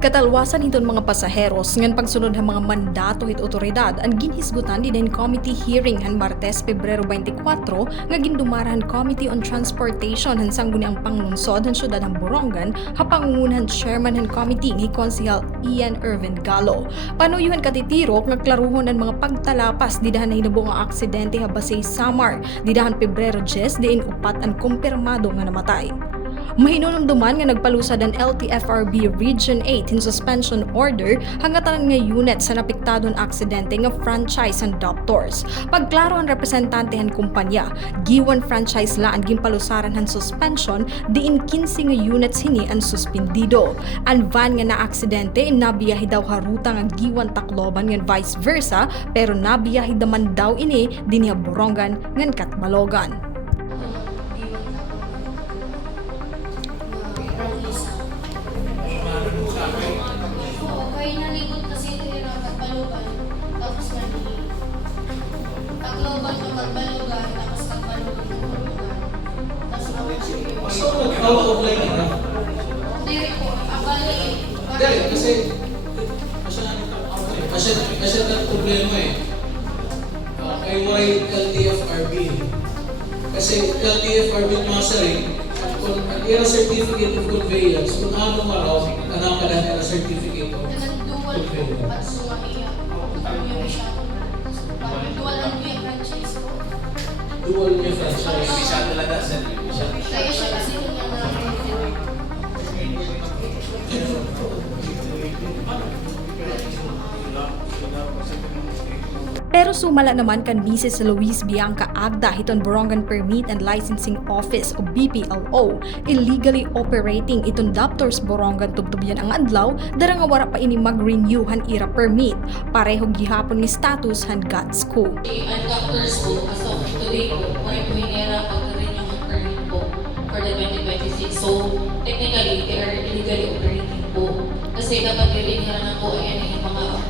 Katalwasan iton mga pasaheros ngan pagsunod ng mga mandato hit otoridad ang ginhisgutan din committee hearing han Martes, Pebrero 24 nga gindumarahan Committee on Transportation han sangguniang panglungsod han syudad ng Borongan ha pangungunan chairman han committee ni Konsehal Ian Irvin Gallo. Panuyuhan katitirok nga klaruhon ang mga pagtalapas didahan na hinabo nga aksidente ha Basay Samar didahan Pebrero 10 diin upat ang kumpirmado nga namatay. Mahinumduman nga nagpalusad ang LTFRB Region 8 in suspension order hangatan nga unit sa napiktadon aksidente nga franchise and doctors. Pagklaro ang representante han kumpanya, giwan franchise la ang gimpalusaran han suspension diin 15 nga units hini ang suspendido. Ang van nga na-aksidente nabiyahe daw haruta nga giwan Tacloban nga vice versa pero nabiyahe daman daw ini dinhi Borongan ngan Catbalogan. Okay, nalibot kasi ito yung Catbalogan, tapos Tacloban to Catbalogan, tapos Catbalogan to Borongan. Tapos So, out of line ito? Hindi po, abali eh. Hindi, kasi masya ng problema eh. Kaya mo rin LTFRB. Kasi LTFRB master eh, kung ang certificate of conveyance, kung ano maraw, nanakalan ang certificate of Nag-dual po at sumaiya. Yung siya. Dual ang yung franchise po. dual niya franchise. Kaya siya kasi yung Pero sumala naman kan Mrs. Luis Bianca Agda hiton Borongan Permit and Licensing Office o BPLO illegally operating iton doctors Borongan tubtubyan ang adlaw dara nga wara pa ini mag-renew han ira permit pareho gihapon ni status han GATS ko. Ang doctors po, as of today po, may puminera pag-renew ng permit po for the 2026. So, technically, they are illegally operating po. Kasi dapat i-renew na po ay yung mga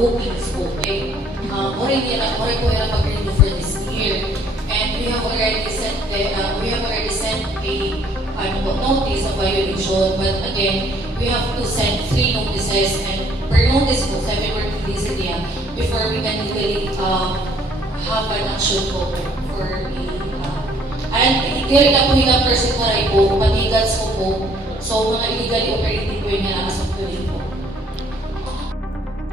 bookings po. Okay? Already po yung pag-renew for this year. And we have already sent a notice of violation. But again, we have to send 3 notices and per notice po, 7 working days a day before we can legally have an action po for the and hindi na po hilang person na rin po, patigals ko po. So, mga illegally operating po yung as of today po.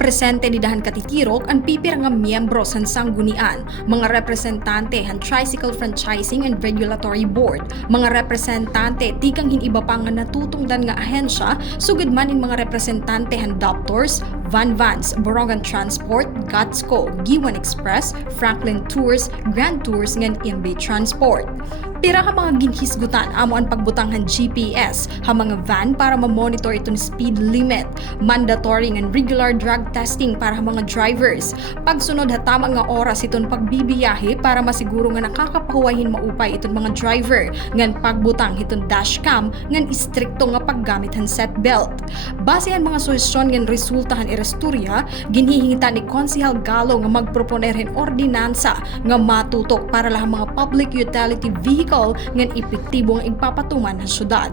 Presente didahan katitirok ang pipira nga miyembro san sanggunian, mga representante han Tricycle Franchising and Regulatory Board, mga representante tikang hiniba pa nga natutungdan nga ahensya, sugid man in mga representante han doctors, Vans, Borongan Transport, GATSCO, Giwan Express, Franklin Tours, Grand Tours ngan MB Transport. Pira ka mga ginhisgutan amo ang pagbutanghan GPS ha mga van para ma-monitor itong speed limit, mandatory ngan regular drug testing para ha mga drivers, pagsunod ha tama nga oras itong pagbibiyahe para masiguro nga nakakapahuwahin maupay itong mga driver, ngan pagbutang itong dashcam ngan istrikto nga paggamit han seatbelt. Base han mga suhestyon ngan resultahan iresturya, ginhihingita ni Konsehal Gallo nga magproponerhin ordinansa nga matutok para lang mga public utility vehicle ngan epektibo ang igpapatuman sa syudad.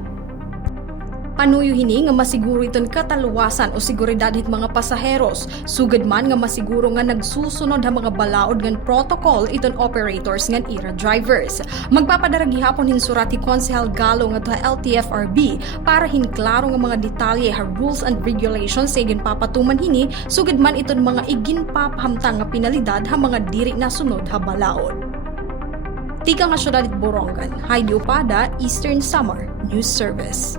Panuyo hini nga masiguro iton katalwasan o seguridad hit mga pasaheros, sugad man nga masiguro nga nagsusunod ang mga balaod ngan protocol iton operators ngan ira drivers. Magpapadaragi hapon hinsurati Konsehal Gallo nga ta LTFRB para hinklaro nga mga detalye ha rules and regulations sa ginpapatuman hini, sugad man iton mga iginpapahamtang nga pinalidad ha mga diri na sunod ha balaod. Tika nga syudad Borongan, Heidi Upada, Eastern Samar News Service.